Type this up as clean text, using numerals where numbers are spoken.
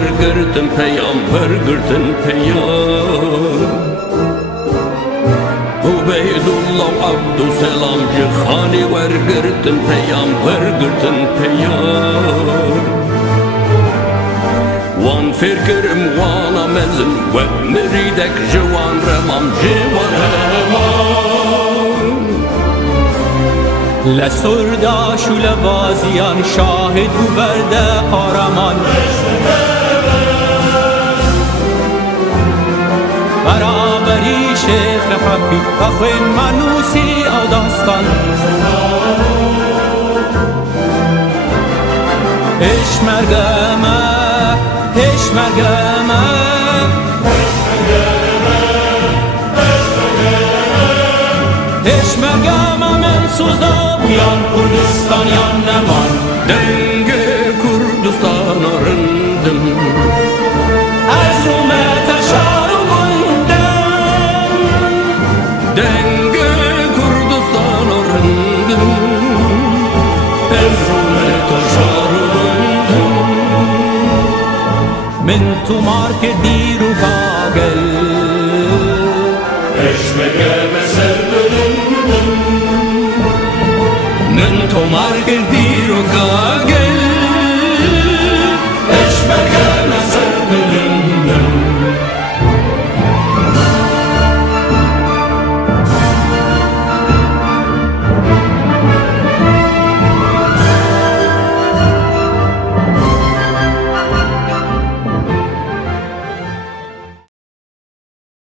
ورگرتن پیامبر گرتن پیام عبیدالله و عبدالسلام جخانی ورگرتن پیامبر گرتن پیام وان فرکرم وانا مزن و مریدک جوان رمام جوان رمان لسرداش و لبازیان شاهد و برده آرامان برابری شیخ حبیب بخوین منوسی او داستان اشمرگمه اشمرگمه اشمرگمه من سوزدم یان کردستان یان نمان دنگ کردستان رندم از رومه تشار بندم دنگ کردستان رندم از رومه تشار بندم من تو مارک دیر و کاغل اشمرگمه سر بلندم من تو مارک دیر و کاغل